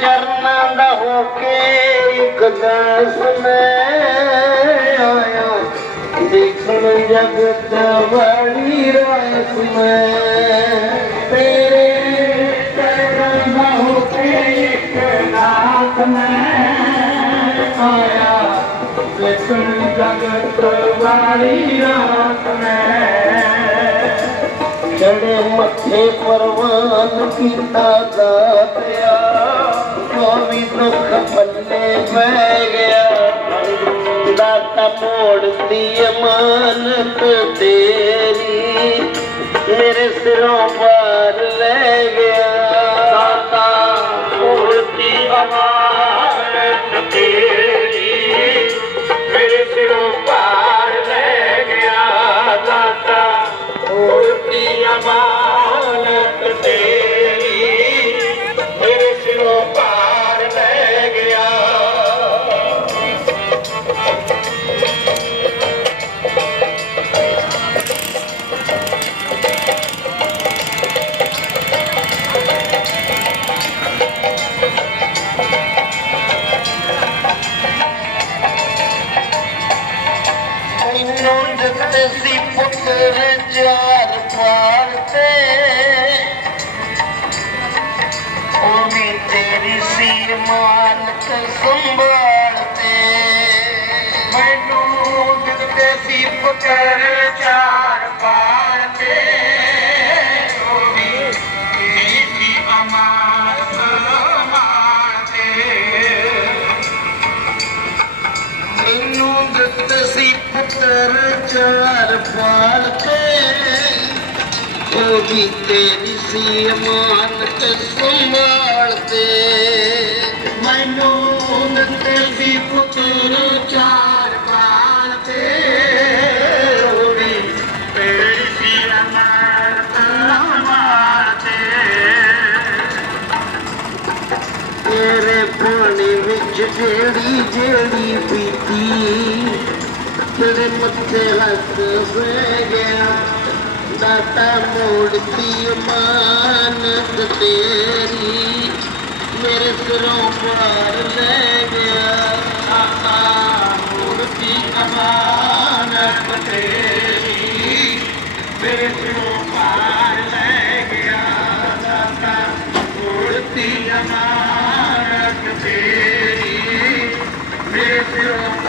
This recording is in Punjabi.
چرڻ نه هو ۾ آيا. لکڻ جگت وڏي رس ۾. چرينات آهي لکڻ جگتي رت ۾. ਜੜੇ ਮੱਥੇ ਪਰਵਾਨ ਕੀਤਾ ਦਾਤਿਆ ਕੋਈ ਦੁੱਖ ਪੱਲੇ ਪੈ ਗਿਆ। ਦਾਤਾ ਮੋੜਦੀ ਅਮਾਨਤ ਤੇਰੀ। ਮੇਰੇ ਸਿਰੋਂ ਪਾਰ ਲੈ ਗਿਆ। ਦਾਤਾ ਮੋੜਦੀ ਅਮਾਨਤ ਸੀ ਪੁੱਤਰ ਚਾਰ ਪਾਲਤੇ ਉਹ ਵੀ ਤੇਰੀ ਸੀ ਮਾਨਤ ਸੰਭਾਲਤੇ ਮੈਨੂੰ ਦਿੱਤੇ ਸੀ ਪੁੱਤਰ ਚਾਰ ਚਾਰ ਪਾਲ ਕੇ ਉਹ ਵੀ ਤੇਰੀ ਸੀ ਅਮਾਨਤ ਸੰਭਾਲਦੇ। ਮੈਨੂੰ ਤੇ ਵੀ ਪੁੱਤਰ ਚਾਰ ਪਾਲ ਤੇ ਉਹ ਵੀ ਤੇਰੀ ਸੀ ਅਮਾਨਤ ਸੰਭਾਲਦੇ। ਤੇਰੇ ਪਾਣੀ ਵਿੱਚ ਜਿਹੜੀ ਜਿਹੜੀ मथे हथ से गया दाता मूर्ति मानत तेरी मेरे सिरों पर ले गया दाता मूर्ति मानत तेरी मेरे सिरों पर ले गया दाता मूर्ति मानत तेरी मेरे सिरों